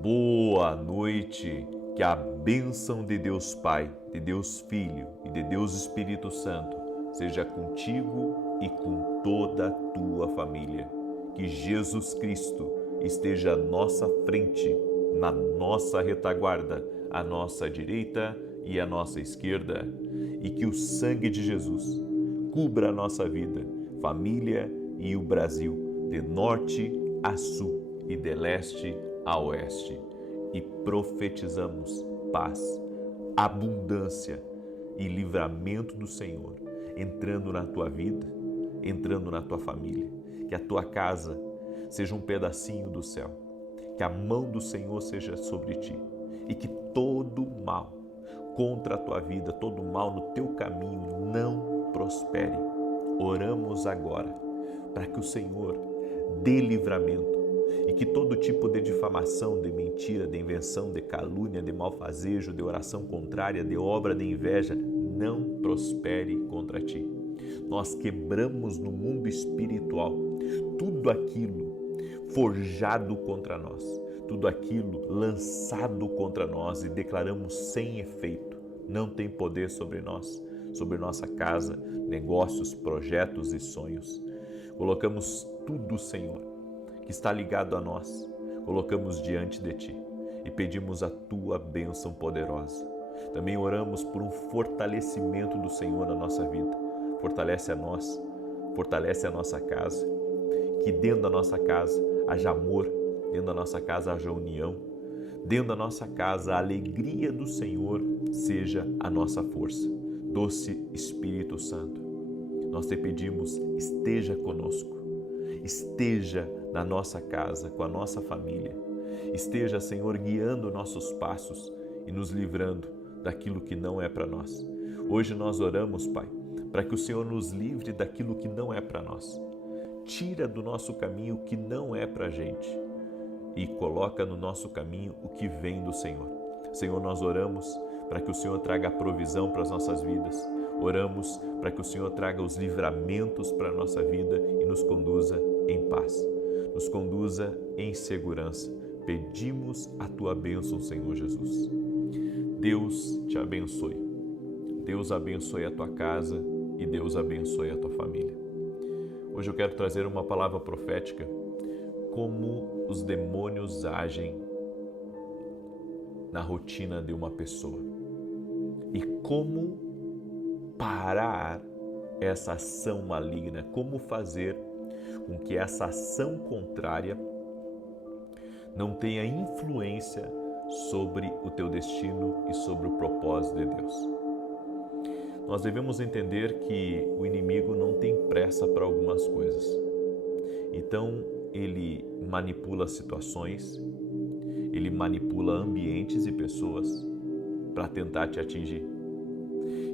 Boa noite, que a bênção de Deus Pai, de Deus Filho e de Deus Espírito Santo seja contigo e com toda a tua família. Que Jesus Cristo esteja à nossa frente, na nossa retaguarda, à nossa direita e à nossa esquerda, e que o sangue de Jesus cubra a nossa vida, família e o Brasil, de norte a sul e de leste a oeste. E profetizamos paz, abundância e livramento do Senhor entrando na tua vida, entrando na tua família. Que a tua casa seja um pedacinho do céu, que a mão do Senhor seja sobre ti e que todo mal contra a tua vida, todo mal no teu caminho não prospere. Oramos agora para que o Senhor dê livramento e que todo tipo de difamação, de mentira, de invenção, de calúnia, de malfazejo, de oração contrária, de obra de inveja não prospere contra ti. Nós quebramos no mundo espiritual tudo aquilo forjado contra nós, tudo aquilo lançado contra nós e declaramos sem efeito. Não tem poder sobre nós, sobre nossa casa, negócios, projetos e sonhos. Colocamos tudo, Senhor, que está ligado a nós, colocamos diante de Ti e pedimos a Tua bênção poderosa. Também oramos por um fortalecimento do Senhor na nossa vida. Fortalece a nós, fortalece a nossa casa, que dentro da nossa casa haja amor, dentro da nossa casa haja união, dentro da nossa casa a alegria do Senhor seja a nossa força. Doce Espírito Santo, nós te pedimos, esteja conosco, esteja na nossa casa, com a nossa família, esteja, Senhor, guiando nossos passos e nos livrando daquilo que não é para nós. Hoje nós oramos, Pai, para que o Senhor nos livre daquilo que não é para nós. Tira do nosso caminho o que não é para a gente e coloca no nosso caminho o que vem do Senhor. Senhor, nós oramos para que o Senhor traga a provisão para as nossas vidas. Oramos para que o Senhor traga os livramentos para a nossa vida e nos conduza em paz. Nos conduza em segurança. Pedimos a Tua bênção, Senhor Jesus. Deus te abençoe. Deus abençoe a tua casa e Deus abençoe a tua família. Hoje eu quero trazer uma palavra profética, como os demônios agem na rotina de uma pessoa e como parar essa ação maligna, como fazer com que essa ação contrária não tenha influência sobre o teu destino e sobre o propósito de Deus. Nós devemos entender que o inimigo não tem pressa para algumas coisas. Então, ele manipula situações, ele manipula ambientes e pessoas para tentar te atingir.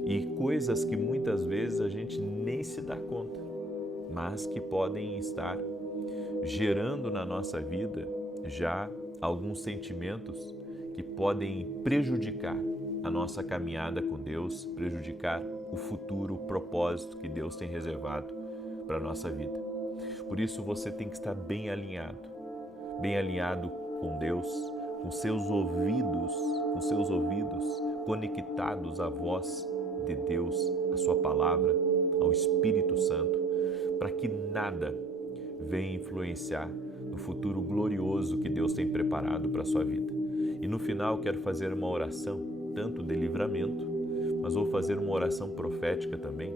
E coisas que muitas vezes a gente nem se dá conta, mas que podem estar gerando na nossa vida já alguns sentimentos que podem prejudicar a nossa caminhada com Deus, prejudicar o futuro, o propósito que Deus tem reservado para a nossa vida. Por isso você tem que estar bem alinhado com Deus, com seus ouvidos conectados à voz de Deus, à sua palavra, ao Espírito Santo, para que nada venha influenciar no futuro glorioso que Deus tem preparado para a sua vida. E no final quero fazer uma oração, tanto de livramento, mas vou fazer uma oração profética também,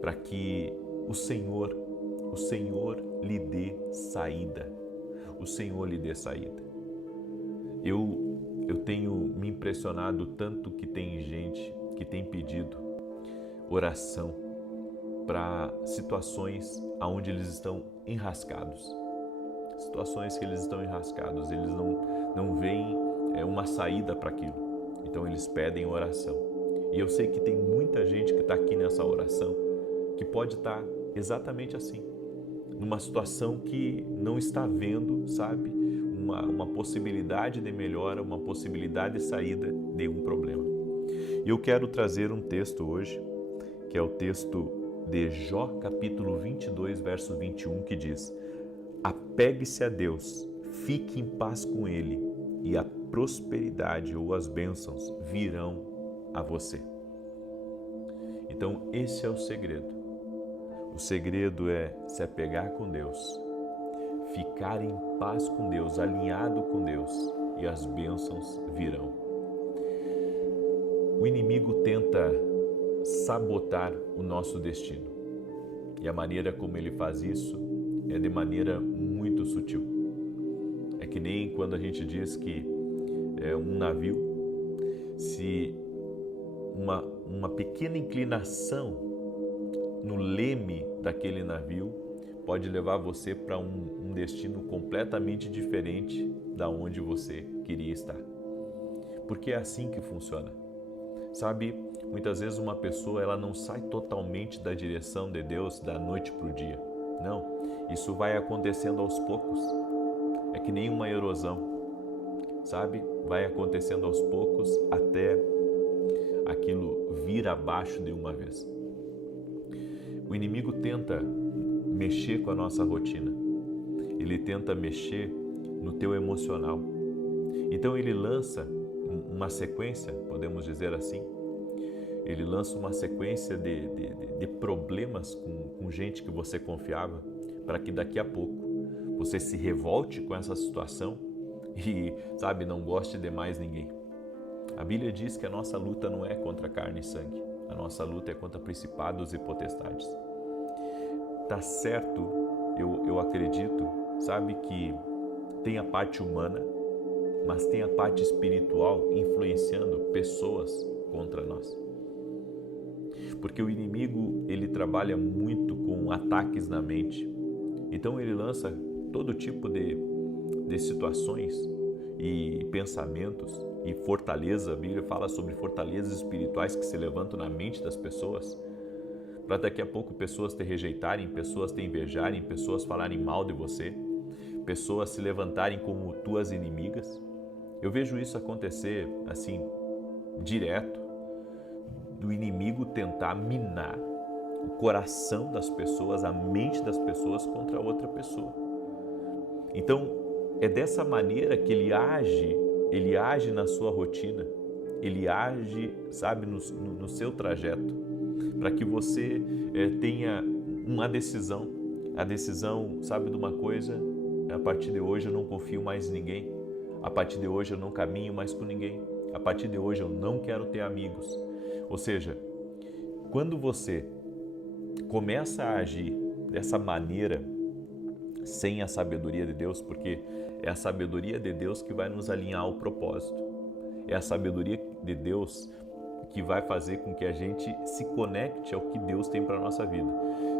para que o Senhor lhe dê saída. O Senhor lhe dê saída. Eu tenho me impressionado tanto que tem gente que tem pedido oração para situações onde eles estão enrascados. Situações que eles estão enrascados, eles não veem uma saída para aquilo. Então eles pedem oração. E eu sei que tem muita gente que está aqui nessa oração que pode estar exatamente assim, numa situação que não está vendo, sabe, uma possibilidade de melhora, uma possibilidade de saída de um problema. E eu quero trazer um texto hoje, que é o texto de Jó, capítulo 22, verso 21, que diz: apegue-se a Deus, fique em paz com Ele, e a prosperidade ou as bênçãos virão a você. Então, esse é o segredo. O segredo é se apegar com Deus, ficar em paz com Deus, alinhado com Deus, e as bênçãos virão. O inimigo tenta sabotar o nosso destino. E a maneira como ele faz isso é de maneira muito sutil. É que nem quando a gente diz que um navio, se uma pequena inclinação no leme daquele navio pode levar você para um destino completamente diferente da onde você queria estar. Porque é assim que funciona. Sabe, muitas vezes uma pessoa ela não sai totalmente da direção de Deus da noite para o dia. Não, isso vai acontecendo aos poucos. É que nem uma erosão, sabe? Vai acontecendo aos poucos até aquilo vir abaixo de uma vez. O inimigo tenta mexer com a nossa rotina. Ele tenta mexer no teu emocional. Então ele lança uma sequência, podemos dizer assim, ele lança uma sequência de problemas com gente que você confiava, para que daqui a pouco você se revolte com essa situação e, sabe, não goste de mais ninguém. A Bíblia diz que a nossa luta não é contra carne e sangue, a nossa luta é contra principados e potestades. Tá certo, eu acredito, sabe, que tem a parte humana, mas tem a parte espiritual influenciando pessoas contra nós. Porque o inimigo, ele trabalha muito com ataques na mente. Então ele lança todo tipo de situações e pensamentos e fortaleza. A Bíblia fala sobre fortalezas espirituais que se levantam na mente das pessoas, para daqui a pouco pessoas te rejeitarem, pessoas te invejarem, pessoas falarem mal de você, pessoas se levantarem como tuas inimigas. Eu vejo isso acontecer assim, direto, do inimigo tentar minar o coração das pessoas, a mente das pessoas contra outra pessoa. Então, é dessa maneira que ele age na sua rotina, ele age, sabe, no seu trajeto, para que você tenha uma decisão. A decisão, sabe de uma coisa? A partir de hoje eu não confio mais em ninguém. A partir de hoje eu não caminho mais com ninguém. A partir de hoje eu não quero ter amigos. Ou seja, quando você começa a agir dessa maneira, sem a sabedoria de Deus, porque é a sabedoria de Deus que vai nos alinhar ao propósito. É a sabedoria de Deus que vai fazer com que a gente se conecte ao que Deus tem para a nossa vida.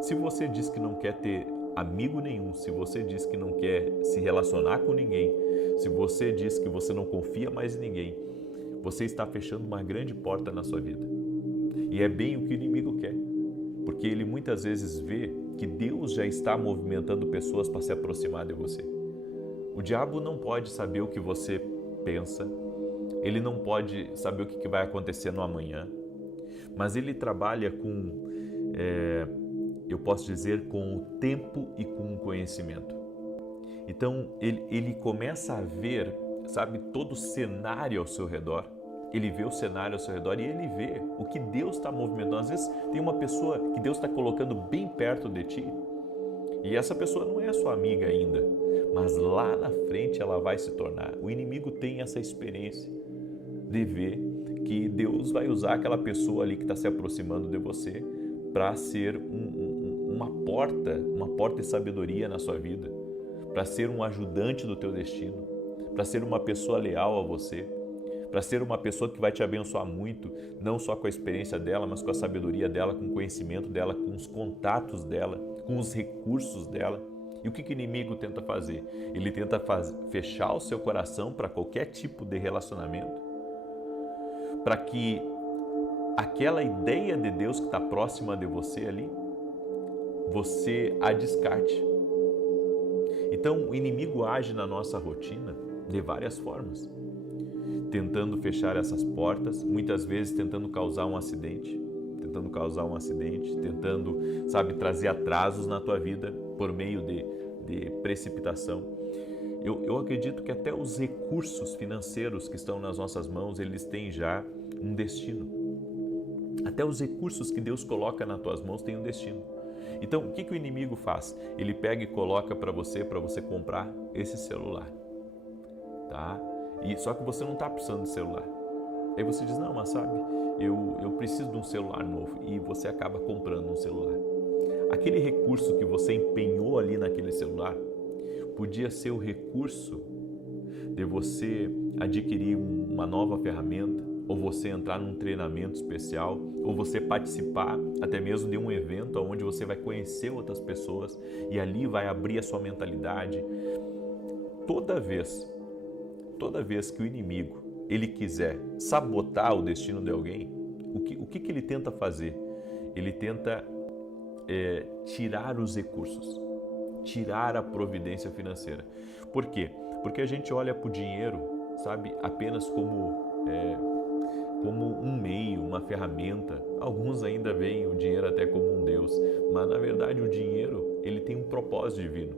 Se você diz que não quer ter amigo nenhum, se você diz que não quer se relacionar com ninguém, se você diz que você não confia mais em ninguém, você está fechando uma grande porta na sua vida. E é bem o que o inimigo quer, porque ele muitas vezes vê que Deus já está movimentando pessoas para se aproximar de você. O diabo não pode saber o que você pensa, ele não pode saber o que vai acontecer no amanhã, mas ele trabalha com, eu posso dizer, com o tempo e com o conhecimento. Então, ele começa a ver, sabe, todo o cenário ao seu redor. Ele vê o cenário ao seu redor e ele vê o que Deus está movimentando. Às vezes tem uma pessoa que Deus está colocando bem perto de ti e essa pessoa não é sua amiga ainda, mas lá na frente ela vai se tornar. O inimigo tem essa experiência de ver que Deus vai usar aquela pessoa ali que está se aproximando de você para ser uma porta de sabedoria na sua vida, para ser um ajudante do teu destino, para ser uma pessoa leal a você, para ser uma pessoa que vai te abençoar muito, não só com a experiência dela, mas com a sabedoria dela, com o conhecimento dela, com os contatos dela, com os recursos dela. E o que o inimigo tenta fazer? Ele tenta fechar o seu coração para qualquer tipo de relacionamento, para que aquela ideia de Deus que está próxima de você ali, você a descarte. Então, o inimigo age na nossa rotina de várias formas, tentando fechar essas portas, muitas vezes tentando causar um acidente, tentando, sabe, trazer atrasos na tua vida por meio de precipitação. Eu acredito que até os recursos financeiros que estão nas nossas mãos, eles têm já um destino. Até os recursos que Deus coloca nas tuas mãos têm um destino. Então, o que o inimigo faz? Ele pega e coloca para você comprar esse celular, tá? E só que você não está precisando de celular. Aí você diz, não, mas sabe, eu preciso de um celular novo, e você acaba comprando um celular. Aquele recurso que você empenhou ali naquele celular podia ser o recurso de você adquirir uma nova ferramenta, ou você entrar num treinamento especial, ou você participar até mesmo de um evento onde você vai conhecer outras pessoas e ali vai abrir a sua mentalidade. Toda vez que o inimigo ele quiser sabotar o destino de alguém, o que ele tenta fazer? Ele tenta tirar os recursos, tirar a providência financeira. Por quê? Porque a gente olha para o dinheiro, sabe, apenas como um meio, uma ferramenta. Alguns ainda veem o dinheiro até como um Deus, mas na verdade o dinheiro ele tem um propósito divino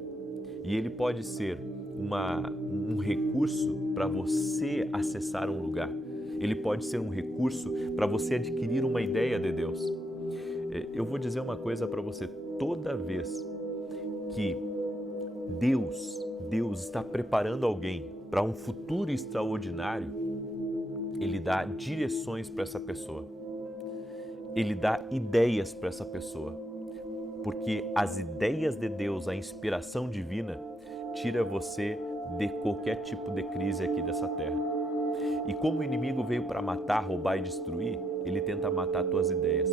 e ele pode ser um recurso para você acessar um lugar. Ele pode ser um recurso para você adquirir uma ideia de Deus. Eu vou dizer uma coisa para você: toda vez que Deus está preparando alguém para um futuro extraordinário, Ele dá direções para essa pessoa, Ele dá ideias para essa pessoa, porque as ideias de Deus, a inspiração divina, tira você de qualquer tipo de crise aqui dessa terra. E como o inimigo veio para matar, roubar e destruir, ele tenta matar tuas ideias,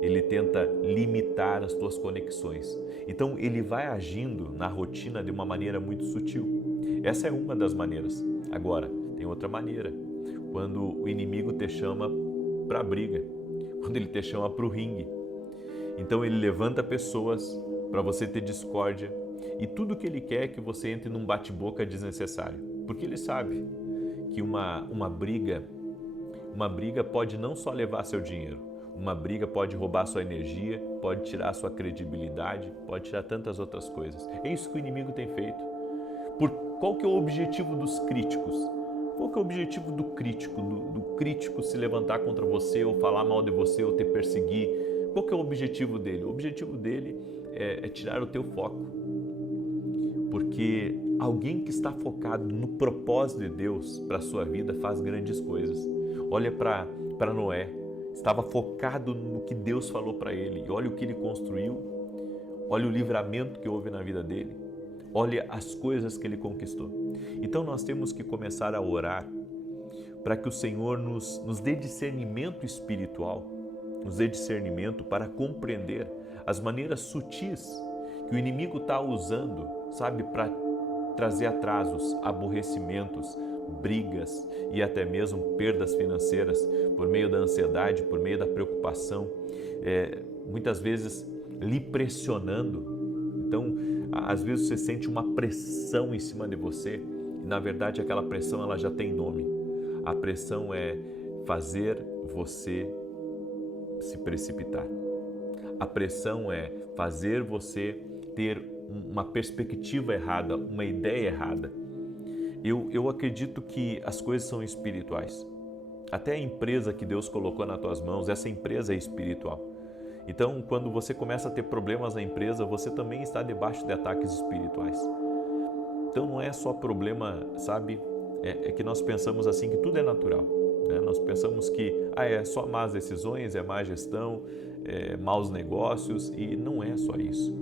ele tenta limitar as tuas conexões. Então ele vai agindo na rotina de uma maneira muito sutil. Essa é uma das maneiras. Agora, tem outra maneira. Quando o inimigo te chama para a briga, quando ele te chama para o ringue. Então ele levanta pessoas para você ter discórdia, e tudo que ele quer é que você entre num bate-boca desnecessário, porque ele sabe que uma briga pode não só levar seu dinheiro, uma briga pode roubar sua energia, pode tirar sua credibilidade, pode tirar tantas outras coisas. É isso que o inimigo tem feito. Qual que é o objetivo dos críticos? Qual que é o objetivo do crítico, do crítico se levantar contra você, ou falar mal de você, ou te perseguir? Qual que é o objetivo dele? O objetivo dele é tirar o teu foco. Porque alguém que está focado no propósito de Deus para a sua vida faz grandes coisas. Olha para Noé, estava focado no que Deus falou para ele, e olha o que ele construiu, olha o livramento que houve na vida dele, olha as coisas que ele conquistou. Então nós temos que começar a orar para que o Senhor nos dê discernimento espiritual, nos dê discernimento para compreender as maneiras sutis que o inimigo está usando, sabe, para trazer atrasos, aborrecimentos, brigas e até mesmo perdas financeiras por meio da ansiedade, por meio da preocupação, muitas vezes lhe pressionando. Então, às vezes você sente uma pressão em cima de você e, na verdade, aquela pressão ela já tem nome. A pressão é fazer você se precipitar. A pressão é fazer você ter uma perspectiva errada, uma ideia errada. Eu acredito que as coisas são espirituais. Até a empresa que Deus colocou nas tuas mãos, essa empresa é espiritual. Então, quando você começa a ter problemas na empresa, você também está debaixo de ataques espirituais. Então, não é só problema, sabe? É que nós pensamos assim que tudo é natural, né? Nós pensamos que é só más decisões, é má gestão, maus negócios, e não é só isso.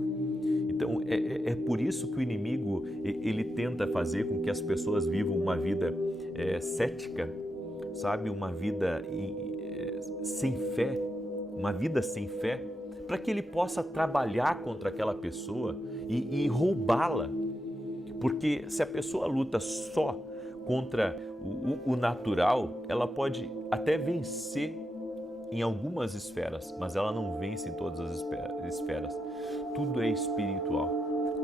Então, é por isso que o inimigo ele tenta fazer com que as pessoas vivam uma vida cética, sabe? Uma vida sem fé, uma vida sem fé, para que ele possa trabalhar contra aquela pessoa e roubá-la. Porque se a pessoa luta só contra o natural, ela pode até vencer em algumas esferas, mas ela não vence em todas as esferas. Tudo é espiritual.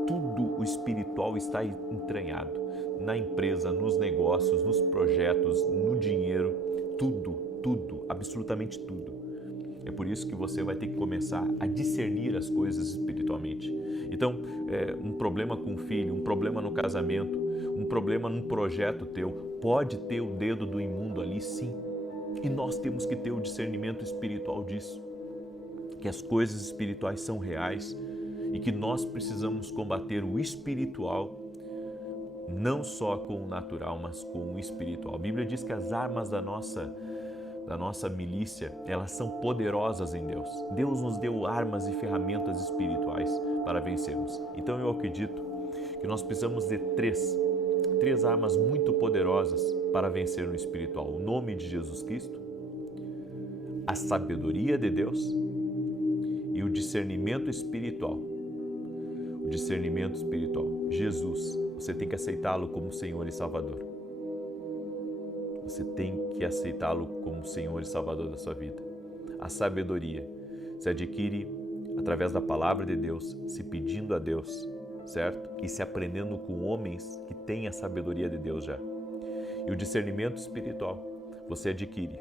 Tudo o espiritual está entranhado na empresa, nos negócios, nos projetos, no dinheiro, tudo, absolutamente tudo. É por isso que você vai ter que começar a discernir as coisas espiritualmente. Então, um problema com o filho, um problema no casamento, um problema num projeto teu, pode ter o dedo do imundo ali, sim. E nós temos que ter o discernimento espiritual disso, que as coisas espirituais são reais e que nós precisamos combater o espiritual, não só com o natural, mas com o espiritual. A Bíblia diz que as armas da nossa milícia, elas são poderosas em Deus. Deus nos deu armas e ferramentas espirituais para vencermos. Então eu acredito que nós precisamos de três armas muito poderosas para vencer no espiritual. O nome de Jesus Cristo, a sabedoria de Deus e o discernimento espiritual. O discernimento espiritual. Jesus, você tem que aceitá-lo como Senhor e Salvador. Você tem que aceitá-lo como Senhor e Salvador da sua vida. A sabedoria se adquire através da palavra de Deus, se pedindo a Deus, certo? E se aprendendo com homens que têm a sabedoria de Deus já. E o discernimento espiritual você adquire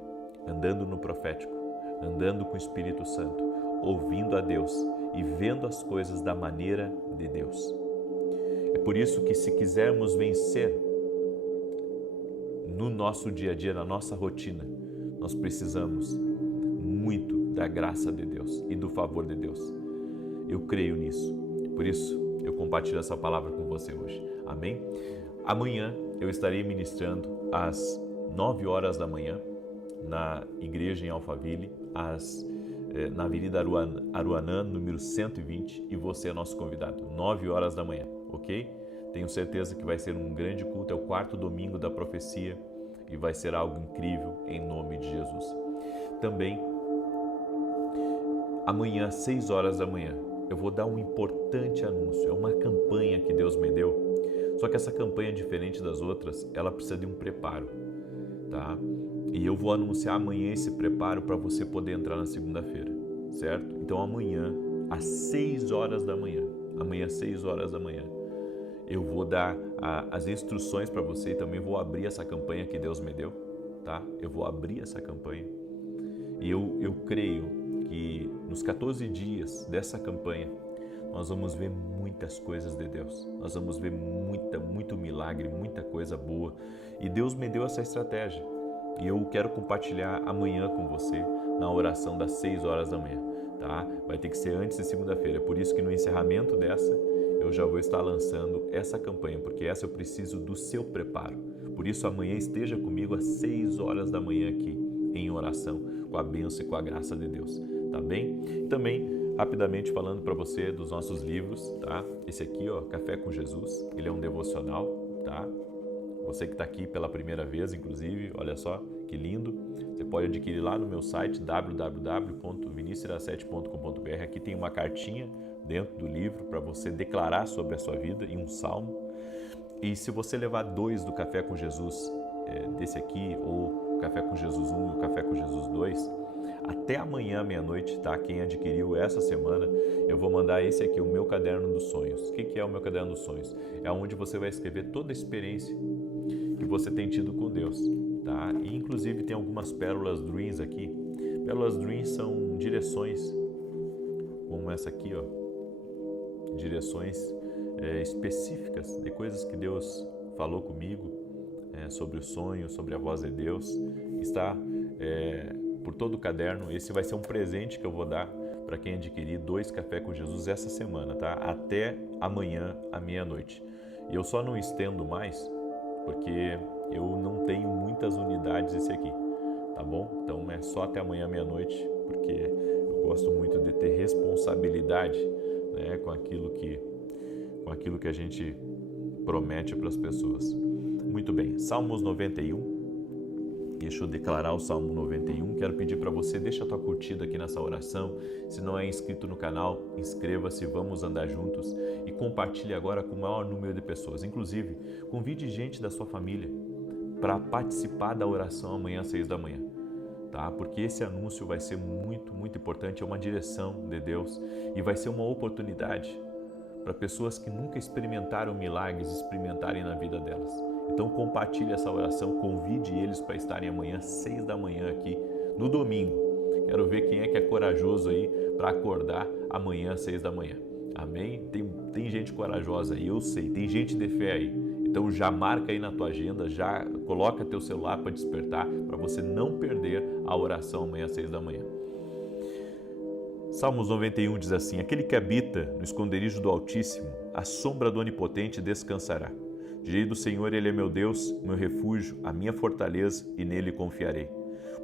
andando no profético, andando com o Espírito Santo, ouvindo a Deus e vendo as coisas da maneira de Deus. É por isso que, se quisermos vencer no nosso dia a dia, na nossa rotina, nós precisamos muito da graça de Deus e do favor de Deus. Eu creio nisso. Por isso, eu compartilho essa palavra com você hoje. Amém? Amanhã eu estarei ministrando às 9 horas da manhã na igreja em Alphaville, na Avenida Aruanã, número 120, e você é nosso convidado, 9 horas da manhã, ok? Tenho certeza que vai ser um grande culto, é o 4º domingo da profecia e vai ser algo incrível em nome de Jesus. Também, amanhã às 6 horas da manhã, eu vou dar um importante anúncio, é uma campanha que Deus me deu, só que essa campanha, diferente das outras, ela precisa de um preparo, tá? E eu vou anunciar amanhã esse preparo para você poder entrar na segunda-feira, certo? Então amanhã, às 6 horas da manhã, eu vou dar as instruções para você e também vou abrir essa campanha que Deus me deu, tá? Eu vou abrir essa campanha e eu creio que nos 14 dias dessa campanha nós vamos ver muitas coisas de Deus, nós vamos ver muito milagre, muita coisa boa, e Deus me deu essa estratégia e eu quero compartilhar amanhã com você na oração das 6 horas da manhã, tá? Vai ter que ser antes de segunda-feira, por isso que no encerramento dessa eu já vou estar lançando essa campanha, porque essa eu preciso do seu preparo. Por isso amanhã esteja comigo às 6 horas da manhã aqui em oração, com a bênção e com a graça de Deus, tá bem? Também, rapidamente falando para você dos nossos livros, tá? Esse aqui, ó, Café com Jesus, ele é um devocional, tá? Você que está aqui pela primeira vez, inclusive, olha só que lindo. Você pode adquirir lá no meu site www.vinicius7.com.br. Aqui tem uma cartinha dentro do livro para você declarar sobre a sua vida e um salmo. E se você levar 2 do Café com Jesus, desse aqui, ou o Café com Jesus 1 e o Café com Jesus 2, até amanhã, meia-noite, tá? Quem adquiriu essa semana, eu vou mandar esse aqui, o meu Caderno dos Sonhos. O que é o meu Caderno dos Sonhos? É onde você vai escrever toda a experiência que você tem tido com Deus, tá? E inclusive tem algumas pérolas dreams aqui. Pérolas dreams são direções, como essa aqui, ó. Direções específicas de coisas que Deus falou comigo, sobre o sonho, sobre a voz de Deus. Está por todo o caderno. Esse vai ser um presente que eu vou dar para quem adquirir 2 Café com Jesus essa semana, tá? Até amanhã à meia-noite. E eu só não estendo mais porque eu não tenho muitas unidades esse aqui, tá bom? Então é só até amanhã à meia-noite, porque eu gosto muito de ter responsabilidade, né, com aquilo que a gente promete para as pessoas. Muito bem, Salmos 91. Deixa eu declarar o Salmo 91. Quero pedir para você, deixa a tua curtida aqui nessa oração. Se não é inscrito no canal, inscreva-se, vamos andar juntos e compartilhe agora com o maior número de pessoas. Inclusive, convide gente da sua família para participar da oração amanhã às 6 da manhã, tá? Porque esse anúncio vai ser muito importante, é uma direção de Deus e vai ser uma oportunidade para pessoas que nunca experimentaram milagres experimentarem na vida delas. Então compartilhe essa oração, convide eles para estarem amanhã às 6 da manhã aqui no domingo. Quero ver quem é que é corajoso aí para acordar amanhã às 6 da manhã. Amém? Tem gente corajosa aí, eu sei, tem gente de fé aí. Então já marca aí na tua agenda, já coloca teu celular para despertar, para você não perder a oração amanhã às 6 da manhã. Salmos 91 diz assim: aquele que habita no esconderijo do Altíssimo, à sombra do Onipotente descansará. Direi do Senhor, Ele é meu Deus, meu refúgio, a minha fortaleza, e nele confiarei.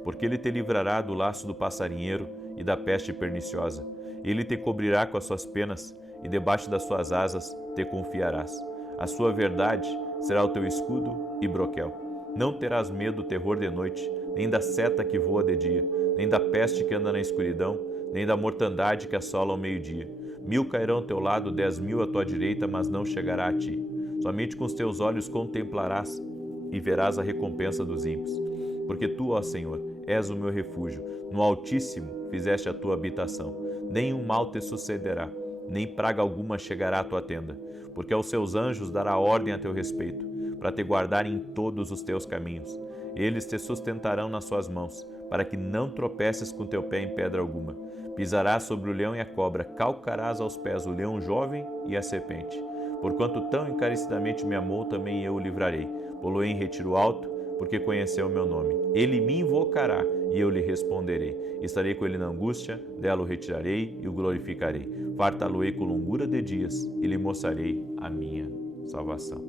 Porque Ele te livrará do laço do passarinheiro e da peste perniciosa. Ele te cobrirá com as suas penas, e debaixo das suas asas te confiarás. A sua verdade será o teu escudo e broquel. Não terás medo do terror de noite, nem da seta que voa de dia, nem da peste que anda na escuridão, nem da mortandade que assola ao meio-dia. 1000 cairão ao teu lado, 10.000 à tua direita, mas não chegará a ti. Somente com os teus olhos contemplarás e verás a recompensa dos ímpios. Porque tu, ó Senhor, és o meu refúgio, no Altíssimo fizeste a tua habitação. Nenhum mal te sucederá, nem praga alguma chegará à tua tenda, porque aos seus anjos dará ordem a teu respeito, para te guardar em todos os teus caminhos. Eles te sustentarão nas suas mãos, para que não tropeces com teu pé em pedra alguma. Pisarás sobre o leão e a cobra, calcarás aos pés o leão jovem e a serpente. Porquanto tão encarecidamente me amou, também eu o livrarei. Pô-lo-ei em retiro alto, porque conheceu o meu nome. Ele me invocará e eu lhe responderei. Estarei com ele na angústia, dela o retirarei e o glorificarei. Fartá-lo-ei com longura de dias e lhe mostrarei a minha salvação.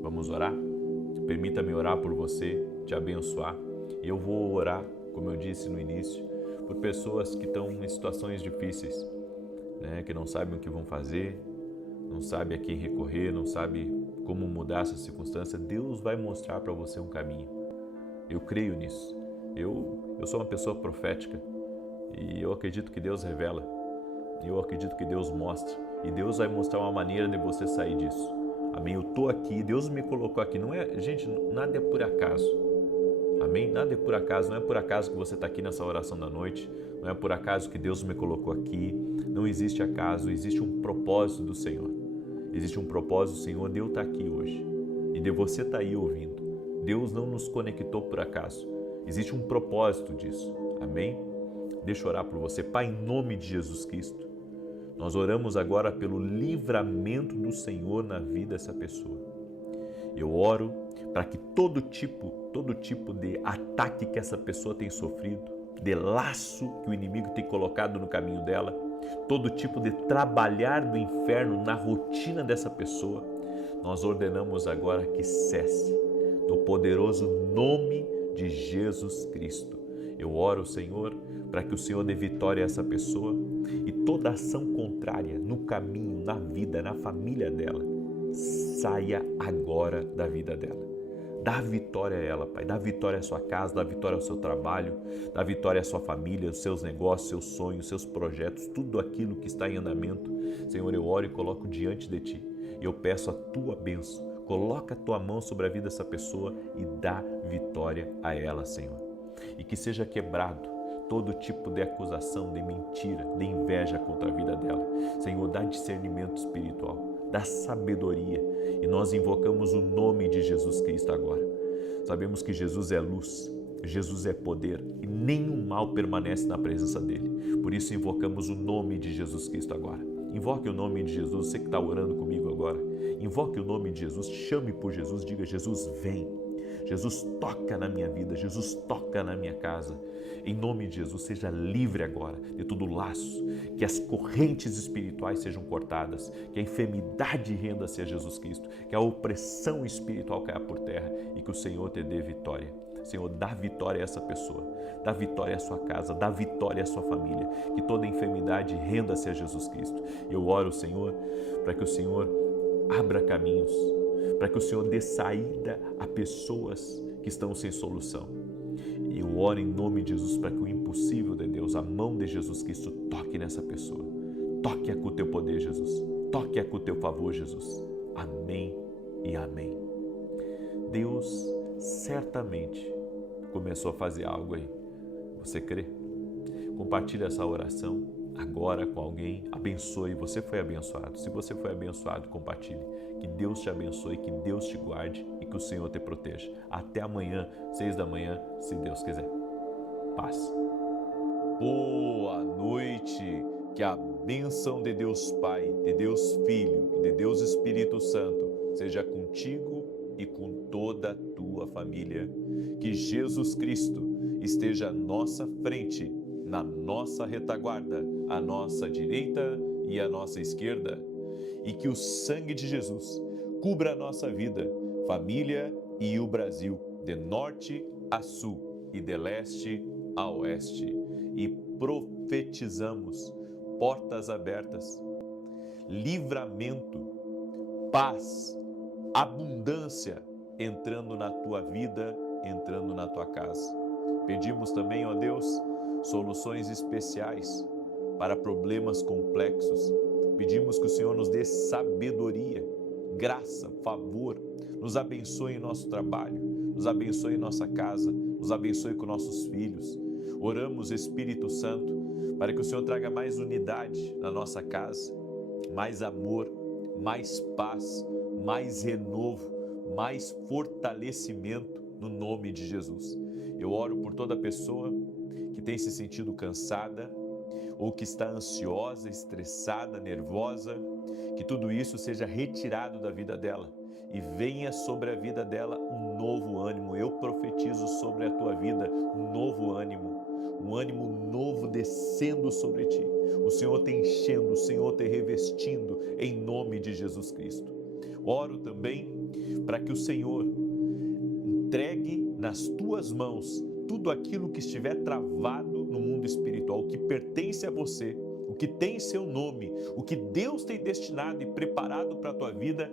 Vamos orar? Permita-me orar por você, te abençoar. E eu vou orar, como eu disse no início, por pessoas que estão em situações difíceis, que não sabem o que vão fazer, não sabem a quem recorrer, não sabem como mudar essa circunstância. Deus vai mostrar para você um caminho. Eu creio nisso. Eu sou uma pessoa profética e eu acredito que Deus revela. Eu acredito que Deus mostra. E Deus vai mostrar uma maneira de você sair disso. Amém? Eu estou aqui, Deus me colocou aqui. Não é, gente, nada é por acaso. Amém? Nada é por acaso. Não é por acaso que você está aqui nessa oração da noite. Não é por acaso que Deus me colocou aqui. Não existe acaso. Existe um propósito do Senhor. Existe um propósito do Senhor de eu estar aqui hoje. E de você estar aí ouvindo. Deus não nos conectou por acaso. Existe um propósito disso. Amém? Deixa eu orar por você. Pai, em nome de Jesus Cristo, nós oramos agora pelo livramento do Senhor na vida dessa pessoa. Eu oro para que todo tipo de ataque que essa pessoa tem sofrido, de laço que o inimigo tem colocado no caminho dela, todo tipo de trabalhar do inferno na rotina dessa pessoa, nós ordenamos agora que cesse, no poderoso nome de Jesus Cristo. Eu oro, Senhor, para que o Senhor dê vitória a essa pessoa e toda ação contrária no caminho, na vida, na família dela, saia agora da vida dela. Dá vitória a ela, Pai. Dá vitória à sua casa, dá vitória ao seu trabalho, dá vitória à sua família, aos seus negócios, seus sonhos, seus projetos, tudo aquilo que está em andamento. Senhor, eu oro e coloco diante de Ti. Eu peço a Tua bênção. Coloca a Tua mão sobre a vida dessa pessoa e dá vitória a ela, Senhor. E que seja quebrado todo tipo de acusação, de mentira, de inveja contra a vida dela. Senhor, dá discernimento espiritual, dá sabedoria. E nós invocamos o nome de Jesus Cristo agora. Sabemos que Jesus é luz, Jesus é poder e nenhum mal permanece na presença dele. Por isso invocamos o nome de Jesus Cristo agora. Invoque o nome de Jesus, você que está orando comigo agora. Invoque o nome de Jesus, chame por Jesus, diga: Jesus, vem. Jesus, toca na minha vida, Jesus, toca na minha casa. Em nome de Jesus, seja livre agora de todo laço, que as correntes espirituais sejam cortadas, que a enfermidade renda-se a Jesus Cristo, que a opressão espiritual caia por terra e que o Senhor te dê vitória. Senhor, dá vitória a essa pessoa, dá vitória à sua casa, dá vitória à sua família, que toda enfermidade renda-se a Jesus Cristo. Eu oro, Senhor, para que o Senhor abra caminhos, para que o Senhor dê saída a pessoas que estão sem solução. E eu oro em nome de Jesus para que o impossível de Deus, a mão de Jesus Cristo, toque nessa pessoa. Toque-a com o teu poder, Jesus. Toque-a com o teu favor, Jesus. Amém e amém. Deus certamente começou a fazer algo aí. Você crê? Compartilhe essa oração agora com alguém. Abençoe. Você foi abençoado. Se você foi abençoado, compartilhe. Que Deus te abençoe, que Deus te guarde e que o Senhor te proteja. Até amanhã, 6 da manhã, se Deus quiser. Paz. Boa noite. Que a bênção de Deus Pai, de Deus Filho e de Deus Espírito Santo seja contigo e com toda a tua família. Que Jesus Cristo esteja à nossa frente, na nossa retaguarda, à nossa direita e à nossa esquerda. E que o sangue de Jesus cubra a nossa vida, família e o Brasil, de norte a sul e de leste a oeste. E profetizamos portas abertas, livramento, paz, abundância entrando na tua vida, entrando na tua casa. Pedimos também, ó Deus, soluções especiais para problemas complexos. Pedimos que o Senhor nos dê sabedoria, graça, favor, nos abençoe em nosso trabalho, nos abençoe em nossa casa, nos abençoe com nossos filhos. Oramos, Espírito Santo, para que o Senhor traga mais unidade na nossa casa, mais amor, mais paz, mais renovo, mais fortalecimento no nome de Jesus. Eu oro por toda pessoa que tem se sentido cansada ou que está ansiosa, estressada, nervosa, que tudo isso seja retirado da vida dela e venha sobre a vida dela um novo ânimo. Eu profetizo sobre a tua vida um novo ânimo, um ânimo novo descendo sobre ti. O Senhor te enchendo, o Senhor te revestindo em nome de Jesus Cristo. Oro também para que o Senhor entregue nas tuas mãos tudo aquilo que estiver travado no mundo espiritual, o que pertence a você, o que tem seu nome, o que Deus tem destinado e preparado para a tua vida,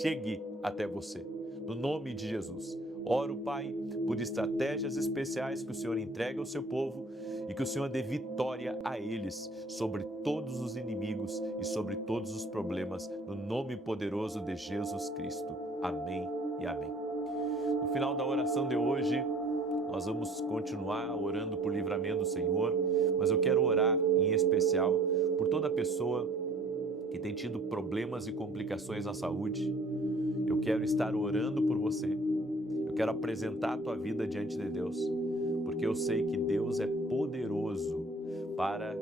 chegue até você. No nome de Jesus. Oro, Pai, por estratégias especiais que o Senhor entrega ao seu povo e que o Senhor dê vitória a eles sobre todos os inimigos e sobre todos os problemas, no nome poderoso de Jesus Cristo. Amém e amém. No final da oração de hoje, nós vamos continuar orando por livramento do Senhor, mas eu quero orar em especial por toda pessoa que tem tido problemas e complicações na saúde. Eu quero estar orando por você. Eu quero apresentar a tua vida diante de Deus, porque eu sei que Deus é poderoso para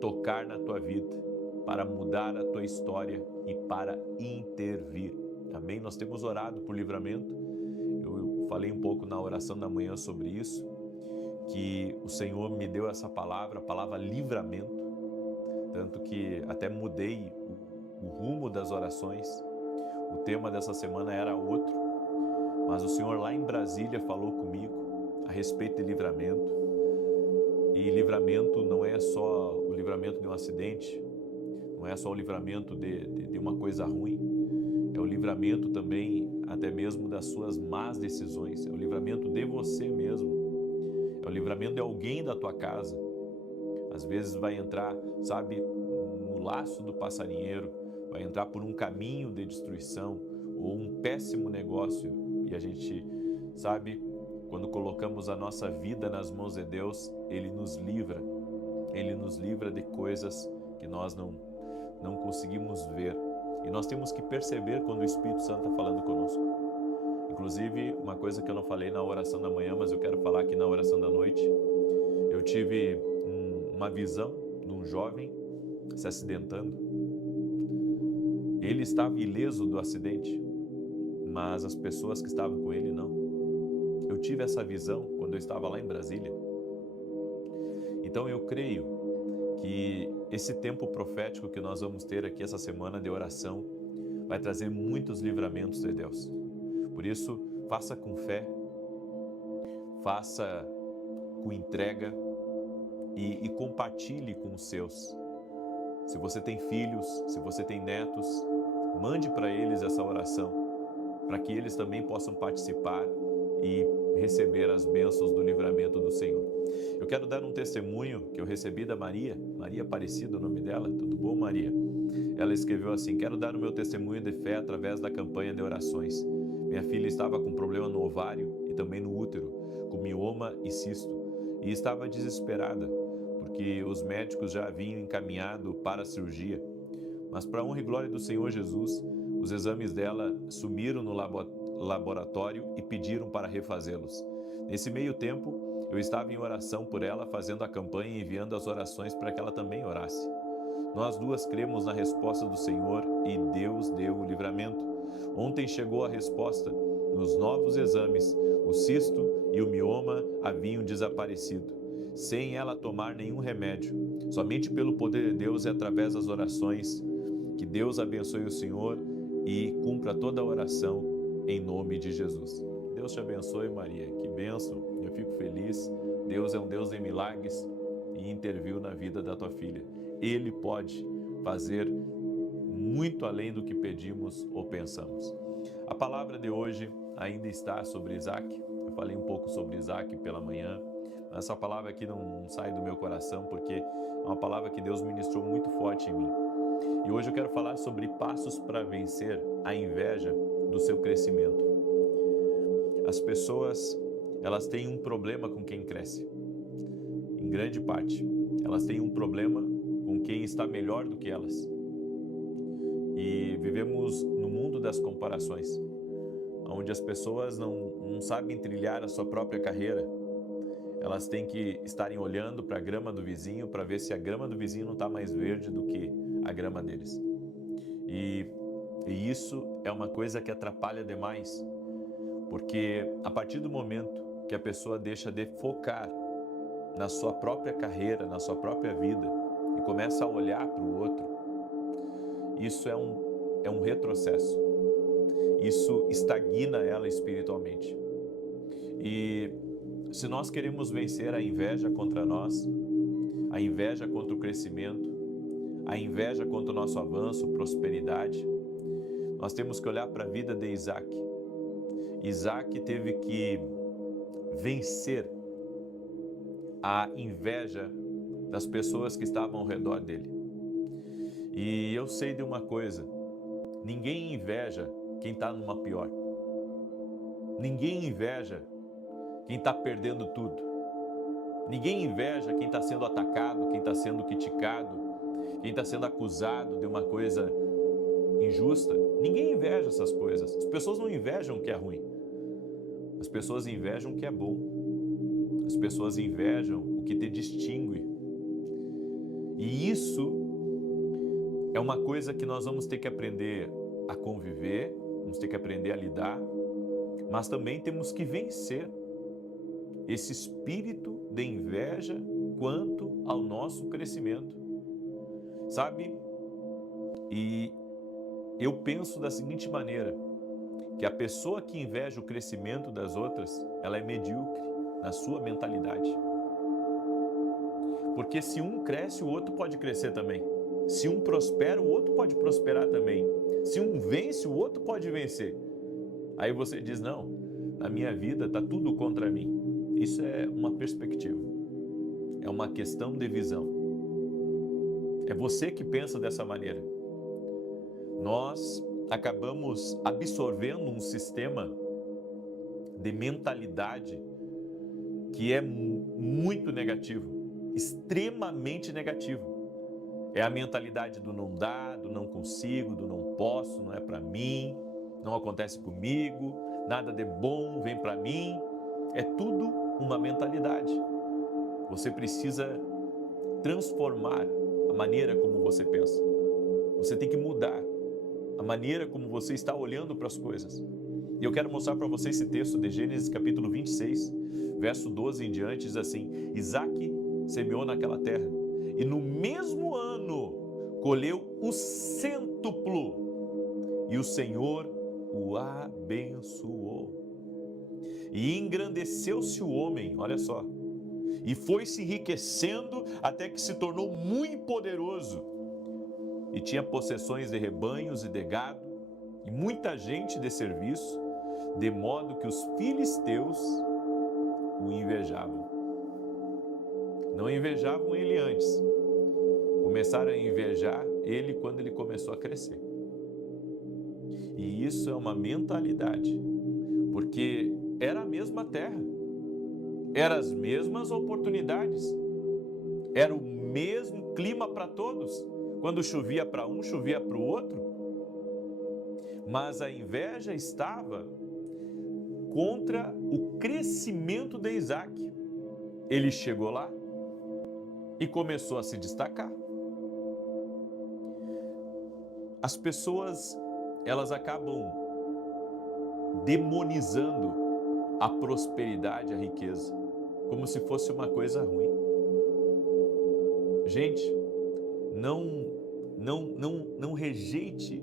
tocar na tua vida, para mudar a tua história e para intervir. Amém? Nós temos orado por livramento. Eu falei um pouco na oração da manhã sobre isso, que o Senhor me deu essa palavra, a palavra livramento, tanto que até mudei o rumo das orações. O tema dessa semana era outro, mas o Senhor lá em Brasília falou comigo a respeito de livramento. E livramento não é só o livramento de um acidente, não é só o livramento de uma coisa ruim, é o livramento também até mesmo das suas más decisões, é o livramento de você mesmo, é o livramento de alguém da tua casa. Às vezes vai entrar, sabe, no laço do passarinheiro, vai entrar por um caminho de destruição ou um péssimo negócio. E a gente sabe, quando colocamos a nossa vida nas mãos de Deus, Ele nos livra de coisas que nós não conseguimos ver. E nós temos que perceber quando o Espírito Santo está falando conosco. Inclusive, uma coisa que eu não falei na oração da manhã, mas eu quero falar aqui na oração da noite. Eu tive uma visão de um jovem se acidentando. Ele estava ileso do acidente, mas as pessoas que estavam com ele não. Eu tive essa visão quando eu estava lá em Brasília. Então eu creio que esse tempo profético que nós vamos ter aqui essa semana de oração vai trazer muitos livramentos de Deus. Por isso, faça com fé, faça com entrega e compartilhe com os seus. Se você tem filhos, se você tem netos, mande para eles essa oração, para que eles também possam participar e receber as bênçãos do livramento do Senhor. Eu quero dar um testemunho que eu recebi da Maria Aparecida, o nome dela. Tudo bom, Maria? Ela escreveu assim: quero dar o meu testemunho de fé através da campanha de orações. Minha filha estava com problema no ovário e também no útero, com mioma e cisto, e estava desesperada, porque os médicos já haviam encaminhado para a cirurgia. Mas para a honra e glória do Senhor Jesus, os exames dela sumiram no laboratório e pediram para refazê-los. Nesse meio tempo, eu estava em oração por ela, fazendo a campanha e enviando as orações para que ela também orasse. Nós duas cremos na resposta do Senhor e Deus deu o livramento. Ontem chegou a resposta. Nos novos exames, o cisto e o mioma haviam desaparecido, sem ela tomar nenhum remédio. Somente pelo poder de Deus e através das orações. Que Deus abençoe o Senhor e cumpra toda a oração em nome de Jesus. Deus te abençoe, Maria. Que bênção. Eu fico feliz. Deus é um Deus de milagres e interviu na vida da tua filha. Ele pode fazer muito além do que pedimos ou pensamos. A palavra de hoje ainda está sobre Isaac. Eu falei um pouco sobre Isaac pela manhã. Essa palavra aqui não sai do meu coração porque é uma palavra que Deus ministrou muito forte em mim. E hoje eu quero falar sobre passos para vencer a inveja do seu crescimento. As pessoas, elas têm um problema com quem cresce. Em grande parte, elas têm um problema com quem está melhor do que elas. E vivemos no mundo das comparações, onde as pessoas não sabem trilhar a sua própria carreira. Elas têm que estarem olhando para a grama do vizinho para ver se a grama do vizinho não está mais verde do que a grama deles. E isso é uma coisa que atrapalha demais, porque a partir do momento que a pessoa deixa de focar na sua própria carreira, na sua própria vida, e começa a olhar para o outro, isso é um retrocesso. Isso estagna ela espiritualmente. E se nós queremos vencer a inveja contra nós, a inveja contra o crescimento, a inveja contra o nosso avanço, prosperidade, nós temos que olhar para a vida de Isaac. Isaac teve que vencer a inveja das pessoas que estavam ao redor dele. E eu sei de uma coisa, ninguém inveja quem está numa pior. Ninguém inveja quem está perdendo tudo. Ninguém inveja quem está sendo atacado, quem está sendo criticado, quem está sendo acusado de uma coisa injusta. Ninguém inveja essas coisas. As pessoas não invejam o que é ruim. As pessoas invejam o que é bom. As pessoas invejam o que te distingue. E isso é uma coisa que nós vamos ter que aprender a conviver, vamos ter que aprender a lidar, mas também temos que vencer esse espírito de inveja quanto ao nosso crescimento. Sabe? E eu penso da seguinte maneira, que a pessoa que inveja o crescimento das outras, ela é medíocre na sua mentalidade. Porque se um cresce, o outro pode crescer também. Se um prospera, o outro pode prosperar também. Se um vence, o outro pode vencer. Aí você diz, não, na minha vida está tudo contra mim. Isso é uma perspectiva. É uma questão de visão. É você que pensa dessa maneira. Nós acabamos absorvendo um sistema de mentalidade que é muito negativo, extremamente negativo. É a mentalidade do não dá, do não consigo, do não posso, não é para mim, não acontece comigo, nada de bom vem para mim. É tudo uma mentalidade. Você precisa transformar a maneira como você pensa. Você tem que mudar a maneira como você está olhando para as coisas. E eu quero mostrar para você esse texto de Gênesis capítulo 26, verso 12 em diante, diz assim: Isaac semeou naquela terra, e no mesmo ano colheu o cêntuplo, e o Senhor o abençoou. E engrandeceu-se o homem, olha só, e foi se enriquecendo até que se tornou muito poderoso, e tinha possessões de rebanhos e de gado, e muita gente de serviço, de modo que os filisteus o invejavam. Não invejavam ele antes, começaram a invejar ele quando ele começou a crescer. E isso é uma mentalidade, porque era a mesma terra, eram as mesmas oportunidades, era o mesmo clima para todos. Quando chovia para um, chovia para o outro. Mas a inveja estava contra o crescimento de Isaac. Ele chegou lá e começou a se destacar. as pessoas, elas acabam demonizando a prosperidade, a riqueza, como se fosse uma coisa ruim. Gente, não rejeite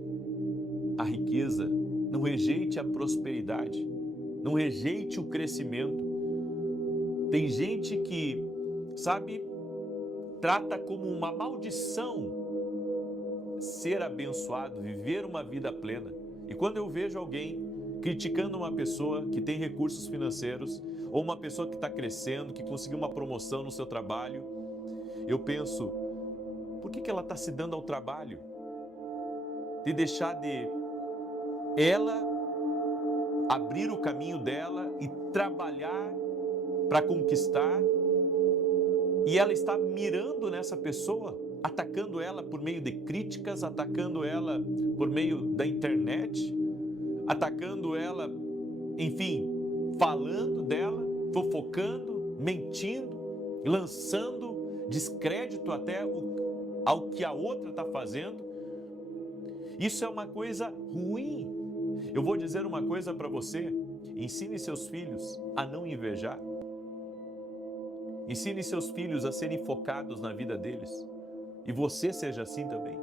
a riqueza, não rejeite a prosperidade, não rejeite o crescimento. Tem gente que, sabe, trata como uma maldição ser abençoado, viver uma vida plena. E quando eu vejo alguém criticando uma pessoa que tem recursos financeiros, ou uma pessoa que está crescendo, que conseguiu uma promoção no seu trabalho, eu penso, por que ela está se dando ao trabalho de deixar de ela abrir o caminho dela e trabalhar para conquistar, e ela está mirando nessa pessoa, atacando ela por meio de críticas, atacando ela por meio da internet, atacando ela, enfim, falando dela, fofocando, mentindo, lançando descrédito até ao que a outra está fazendo. Isso é uma coisa ruim. Eu vou dizer uma coisa para você: ensine seus filhos a não invejar. Ensine seus filhos a serem focados na vida deles. E você seja assim também.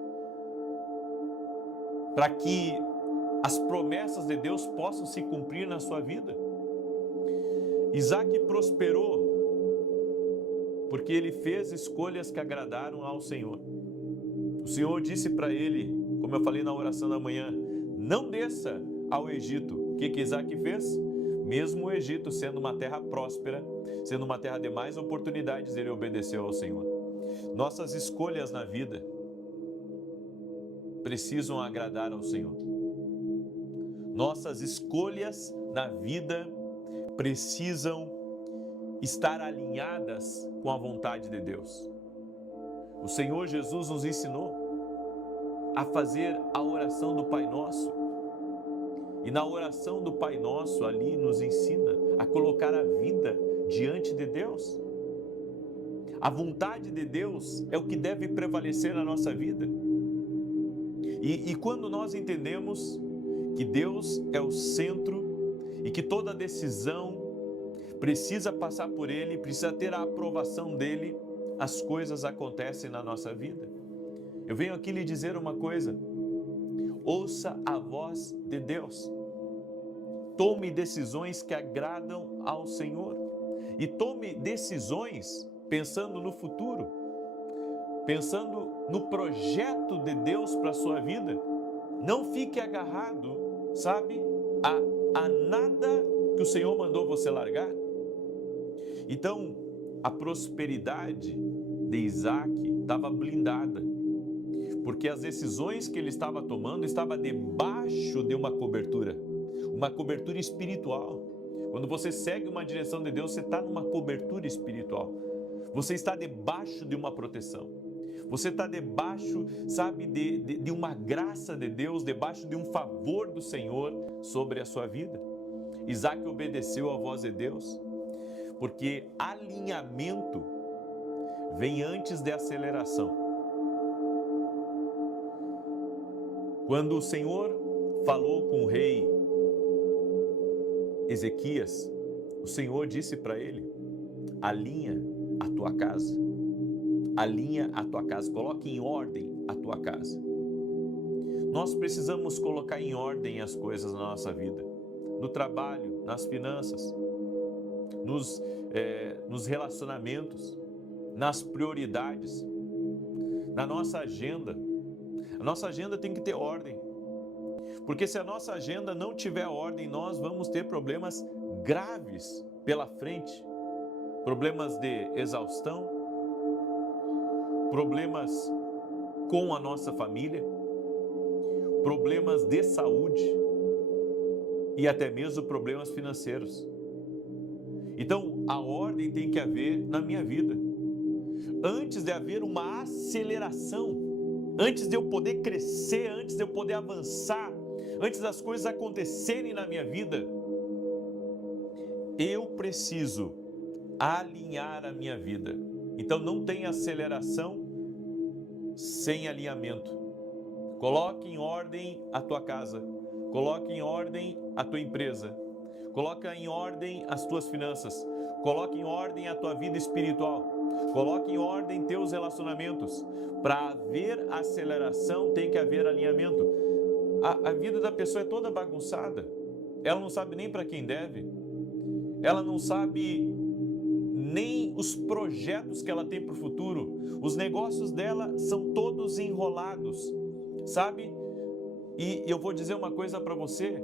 Para que as promessas de Deus possam se cumprir na sua vida. Isaac prosperou porque ele fez escolhas que agradaram ao Senhor. O Senhor disse para ele, como eu falei na oração da manhã, não desça ao Egito. O que Isaac fez? Mesmo o Egito sendo uma terra próspera, sendo uma terra de mais oportunidades, ele obedeceu ao Senhor. Nossas escolhas na vida precisam agradar ao Senhor. Nossas escolhas na vida precisam estar alinhadas com a vontade de Deus. O Senhor Jesus nos ensinou a fazer a oração do Pai Nosso. E na oração do Pai Nosso, ali nos ensina a colocar a vida diante de Deus. A vontade de Deus é o que deve prevalecer na nossa vida. E quando nós entendemos que Deus é o centro e que toda decisão precisa passar por Ele, precisa ter a aprovação dEle, as coisas acontecem na nossa vida. Eu venho aqui lhe dizer uma coisa: ouça a voz de Deus. Tome decisões que agradam ao Senhor. E tome decisões pensando no futuro, pensando no projeto de Deus para a sua vida. Não fique agarrado, sabe, a nada que o Senhor mandou você largar. Então, a prosperidade de Isaac estava blindada, porque as decisões que ele estava tomando estavam debaixo de uma cobertura espiritual. Quando você segue uma direção de Deus, você está numa cobertura espiritual. Você está debaixo de uma proteção. Você está debaixo, sabe, de uma graça de Deus, debaixo de um favor do Senhor sobre a sua vida. Isaac obedeceu à voz de Deus, porque alinhamento vem antes de aceleração. Quando o Senhor falou com o rei Ezequias, o Senhor disse para ele: alinha a tua casa, alinha a tua casa, coloque em ordem a tua casa. Nós precisamos colocar em ordem as coisas na nossa vida, no trabalho, nas finanças, nos relacionamentos, nas prioridades, na nossa agenda. A nossa agenda tem que ter ordem, porque se a nossa agenda não tiver ordem, nós vamos ter problemas graves pela frente. Problemas de exaustão, problemas com a nossa família, problemas de saúde e até mesmo problemas financeiros. Então, a ordem tem que haver na minha vida. Antes de haver uma aceleração, antes de eu poder crescer, antes de eu poder avançar, antes das coisas acontecerem na minha vida, eu preciso alinhar a minha vida. Então não tem aceleração sem alinhamento. Coloque em ordem a tua casa, coloque em ordem a tua empresa, coloca em ordem as tuas finanças, coloque em ordem a tua vida espiritual, coloque em ordem teus relacionamentos. Para haver aceleração tem que haver alinhamento. A vida da pessoa é toda bagunçada, ela não sabe nem para quem deve, ela não sabe nem os projetos que ela tem para o futuro, os negócios dela são todos enrolados, sabe? E eu vou dizer uma coisa para você,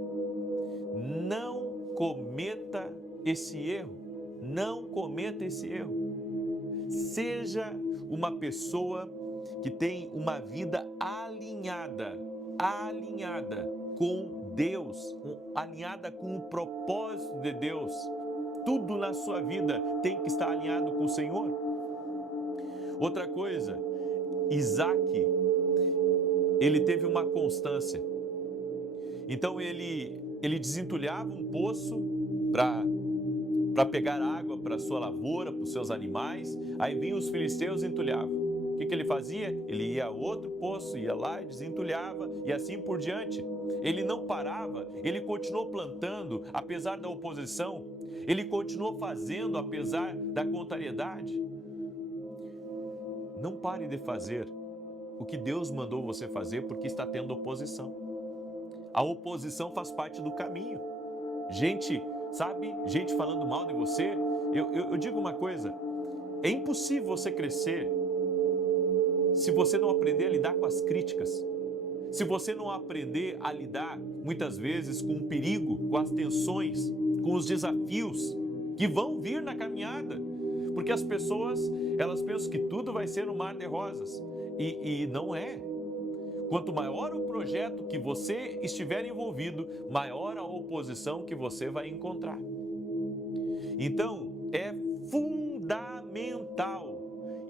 não cometa esse erro, não cometa esse erro. Seja uma pessoa que tem uma vida alinhada com Deus, alinhada com o propósito de Deus. Tudo na sua vida tem que estar alinhado com o Senhor. Outra coisa, Isaac, ele teve uma constância. Então ele desentulhava um poço para pegar água para a sua lavoura, para os seus animais. Aí vinham os filisteus e entulhavam. O que ele fazia? Ele ia a outro poço, ia lá e desentulhava e assim por diante. Ele não parava, ele continuou plantando apesar da oposição, ele continuou fazendo apesar da contrariedade. Não pare de fazer o que Deus mandou você fazer porque está tendo oposição. A oposição faz parte do caminho. Gente, sabe, gente falando mal de você, eu digo uma coisa, é impossível você crescer se você não aprender a lidar com as críticas, se você não aprender a lidar, muitas vezes, com o perigo, com as tensões, com os desafios que vão vir na caminhada. Porque as pessoas, elas pensam que tudo vai ser um mar de rosas. E não é. Quanto maior o projeto que você estiver envolvido, maior a oposição que você vai encontrar. Então, é fundamental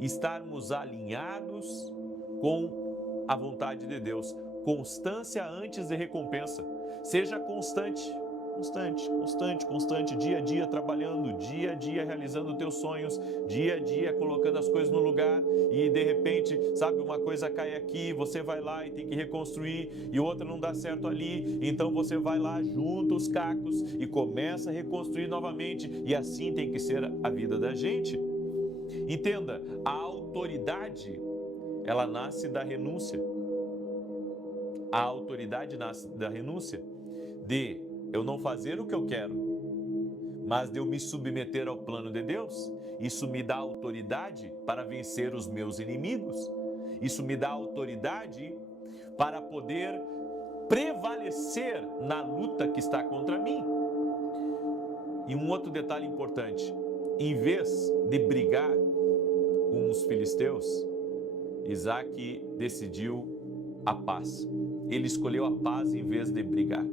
estarmos alinhados com a vontade de Deus. Constância antes de recompensa. Seja constante, dia a dia trabalhando, dia a dia realizando teus sonhos, dia a dia colocando as coisas no lugar e de repente, sabe, uma coisa cai aqui, você vai lá e tem que reconstruir e outra não dá certo ali, então você vai lá, junta os cacos e começa a reconstruir novamente e assim tem que ser a vida da gente. Entenda, a autoridade, ela nasce da renúncia. A autoridade nasce da renúncia, de eu não fazer o que eu quero, mas de eu me submeter ao plano de Deus. Isso me dá autoridade para vencer os meus inimigos. Isso me dá autoridade para poder prevalecer na luta que está contra mim. E um outro detalhe importante, em vez de brigar com os filisteus, Isaac decidiu a paz. Ele escolheu a paz em vez de brigar.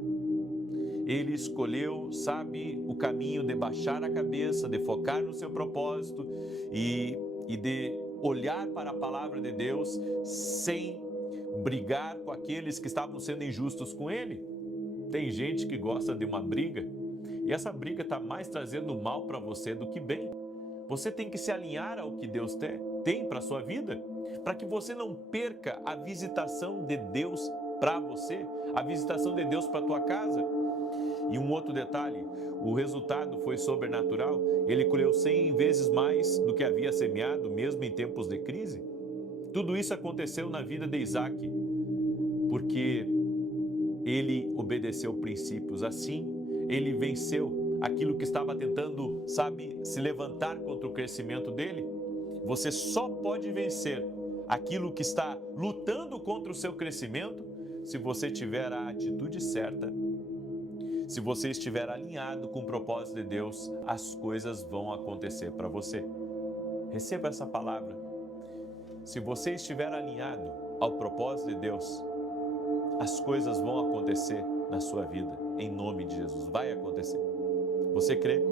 Ele escolheu, sabe, o caminho de baixar a cabeça, de focar no seu propósito e de olhar para a palavra de Deus sem brigar com aqueles que estavam sendo injustos com ele. Tem gente que gosta de uma briga e essa briga está mais trazendo mal para você do que bem. Você tem que se alinhar ao que Deus tem para a sua vida, para que você não perca a visitação de Deus para você, a visitação de Deus para a tua casa. E um outro detalhe, o resultado foi sobrenatural. Ele colheu 100 vezes mais do que havia semeado, mesmo em tempos de crise. Tudo isso aconteceu na vida de Isaac, porque ele obedeceu princípios. Assim, ele venceu aquilo que estava tentando, sabe, se levantar contra o crescimento dele. Você só pode vencer aquilo que está lutando contra o seu crescimento se você tiver a atitude certa. Se você estiver alinhado com o propósito de Deus, as coisas vão acontecer para você. Receba essa palavra. Se você estiver alinhado ao propósito de Deus, as coisas vão acontecer na sua vida. Em nome de Jesus, vai acontecer. Você crê?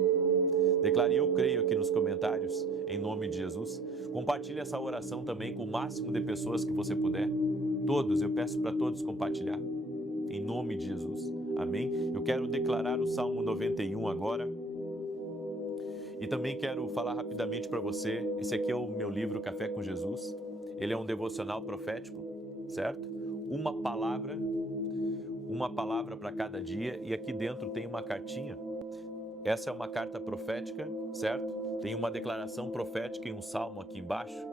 Declare eu creio aqui nos comentários, em nome de Jesus. Compartilhe essa oração também com o máximo de pessoas que você puder. Todos, eu peço para todos compartilhar. Em nome de Jesus. Amém? Eu quero declarar o Salmo 91 agora. E também quero falar rapidamente para você. Esse aqui é o meu livro Café com Jesus. Ele é um devocional profético, certo? uma palavra para cada dia, e aqui dentro tem uma cartinha. Essa é uma carta profética, certo? Tem uma declaração profética e um salmo aqui embaixo.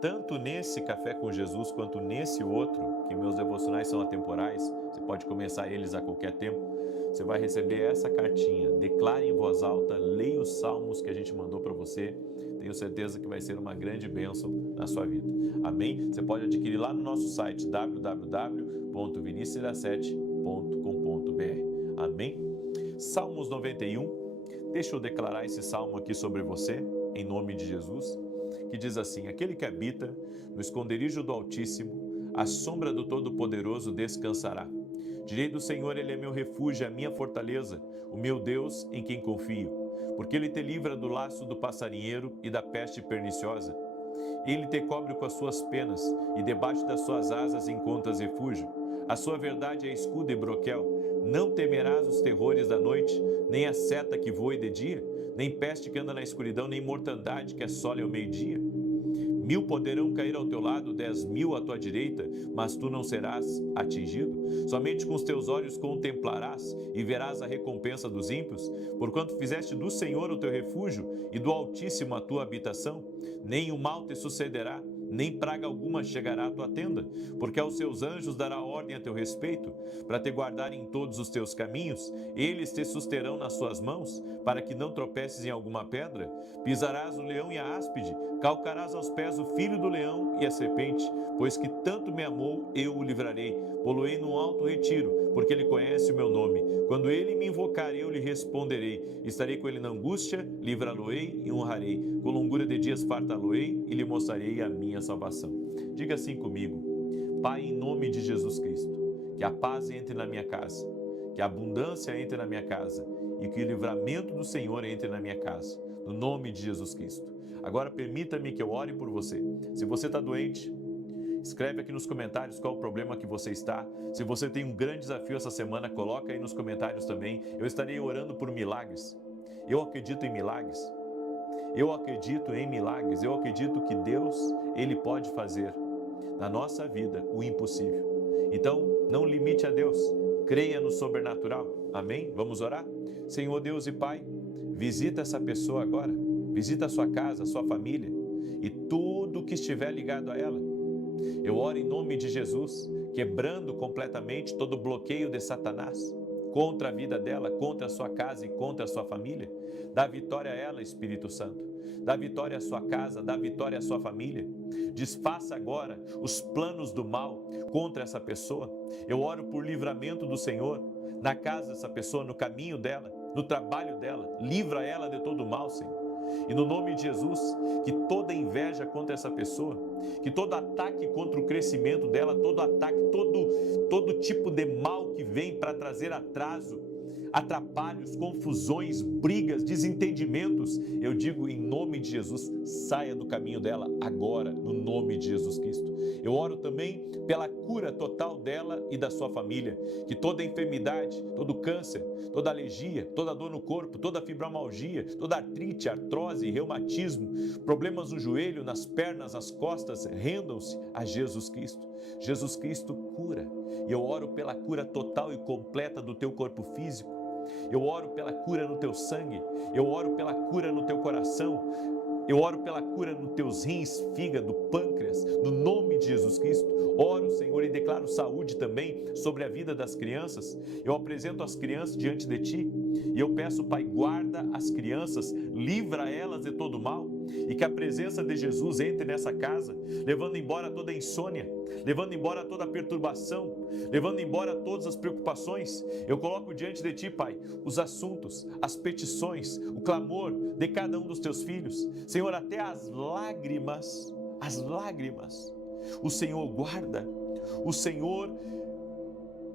Tanto nesse Café com Jesus quanto nesse outro, que meus devocionais são atemporais, você pode começar eles a qualquer tempo, você vai receber essa cartinha. Declare em voz alta, leia os salmos que a gente mandou para você. Tenho certeza que vai ser uma grande bênção na sua vida. Amém? Você pode adquirir lá no nosso site www.vinicius17.com.br. Amém? Salmos 91. Deixa eu declarar esse salmo aqui sobre você, em nome de Jesus, que diz assim: aquele que habita no esconderijo do Altíssimo, à sombra do Todo-Poderoso descansará. Direi do Senhor, Ele é meu refúgio, a minha fortaleza, o meu Deus em quem confio. Porque Ele te livra do laço do passarinheiro e da peste perniciosa. Ele te cobre com as suas penas, e debaixo das suas asas encontras refúgio. A sua verdade é escudo e broquel. Não temerás os terrores da noite, nem a seta que voe de dia, nem peste que anda na escuridão, nem mortandade que assole ao meio-dia. 1000 poderão cair ao teu lado, 10.000 à tua direita, mas tu não serás atingido. Somente com os teus olhos contemplarás e verás a recompensa dos ímpios, porquanto fizeste do Senhor o teu refúgio e do Altíssimo a tua habitação. Nem o mal te sucederá, nem praga alguma chegará à tua tenda, porque aos seus anjos dará ordem a teu respeito, para te guardar em todos os teus caminhos. Eles te susterão nas suas mãos, para que não tropeces em alguma pedra. Pisarás o leão e a áspide, calcarás aos pés o filho do leão e a serpente, pois que tanto me amou, eu o livrarei. Poloei num alto retiro, porque ele conhece o meu nome. Quando ele me invocar, eu lhe responderei. Estarei com ele na angústia, livrá-lo-ei e honrarei. Com longura de dias fartá-lo-ei e lhe mostrarei a minha salvação. Diga assim comigo: Pai, em nome de Jesus Cristo, que a paz entre na minha casa, que a abundância entre na minha casa e que o livramento do Senhor entre na minha casa, no nome de Jesus Cristo. Agora permita-me que eu ore por você. Se você está doente, escreve aqui nos comentários qual o problema que você está. Se você tem um grande desafio essa semana, coloca aí nos comentários também. Eu estarei orando por milagres. Eu acredito em milagres. Eu acredito em milagres. Eu acredito que Deus, Ele pode fazer na nossa vida o impossível. Então, não limite a Deus. Creia no sobrenatural. Amém? Vamos orar? Senhor Deus e Pai, visita essa pessoa agora. Visita a sua casa, a sua família e tudo que estiver ligado a ela. Eu oro em nome de Jesus, quebrando completamente todo bloqueio de Satanás contra a vida dela, contra a sua casa e contra a sua família. Dá vitória a ela, Espírito Santo. Dá vitória à sua casa, dá vitória à sua família. Desfaça agora os planos do mal contra essa pessoa. Eu oro por livramento do Senhor na casa dessa pessoa, no caminho dela, no trabalho dela. Livra ela de todo o mal, Senhor. E no nome de Jesus, que toda inveja contra essa pessoa, que todo ataque contra o crescimento dela, todo ataque, todo tipo de mal que vem para trazer atraso, atrapalhos, confusões, brigas, desentendimentos, eu digo em nome de Jesus, saia do caminho dela agora, no nome de Jesus Cristo. Eu oro também pela cura total dela e da sua família, que toda enfermidade, todo câncer, toda alergia, toda dor no corpo, toda fibromialgia, toda artrite, artrose, reumatismo, problemas no joelho, nas pernas, nas costas, rendam-se a Jesus Cristo. Jesus Cristo cura. E eu oro pela cura total e completa do teu corpo físico. Eu oro pela cura no teu sangue, eu oro pela cura no teu coração, eu oro pela cura nos teus rins, fígado, pâncreas, no nome de Jesus Cristo. Oro, Senhor, e declaro saúde também sobre a vida das crianças. Eu apresento as crianças diante de Ti e eu peço, Pai, guarda as crianças, livra elas de todo mal e que a presença de Jesus entre nessa casa, levando embora toda a insônia, levando embora toda a perturbação, levando embora todas as preocupações. Eu coloco diante de Ti, Pai, os assuntos, as petições, o clamor de cada um dos Teus filhos. Senhor, até as lágrimas, o Senhor guarda, o Senhor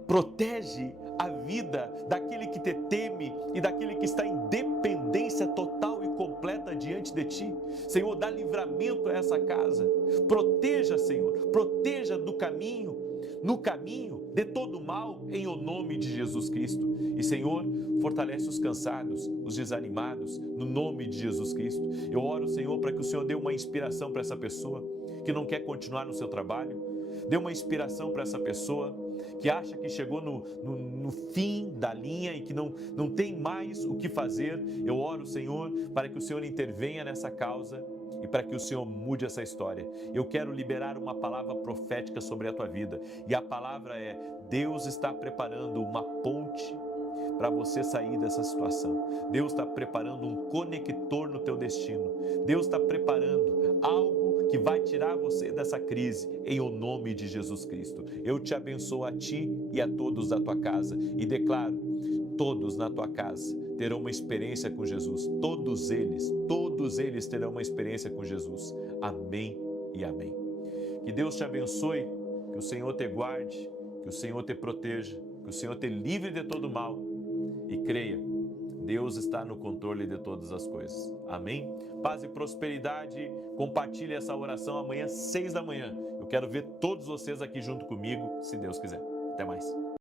protege a vida daquele que Te teme e daquele que está em dependência total e completa diante de Ti. Senhor, dá livramento a essa casa. Proteja, Senhor, proteja do caminho, no caminho de todo mal, em o nome de Jesus Cristo. E, Senhor, fortalece os cansados, os desanimados, no nome de Jesus Cristo. Eu oro, Senhor, para que o Senhor dê uma inspiração para essa pessoa que não quer continuar no seu trabalho, Dê uma inspiração para essa pessoa que acha que chegou no fim da linha e que não tem mais o que fazer. Eu oro, Senhor, para que o Senhor intervenha nessa causa e para que o Senhor mude essa história. Eu quero liberar uma palavra profética sobre a tua vida. E a palavra é: Deus está preparando uma ponte para você sair dessa situação. Deus está preparando um conector no teu destino. Deus está preparando algo que vai tirar você dessa crise, em o nome de Jesus Cristo. Eu te abençoo a ti e a todos da tua casa e declaro: todos na tua casa terão uma experiência com Jesus. Todos eles terão uma experiência com Jesus. Amém e amém. Que Deus te abençoe, que o Senhor te guarde, que o Senhor te proteja, que o Senhor te livre de todo mal. E creia, Deus está no controle de todas as coisas. Amém? Paz e prosperidade. Compartilhe essa oração amanhã, 6 da manhã. Eu quero ver todos vocês aqui junto comigo, se Deus quiser. Até mais.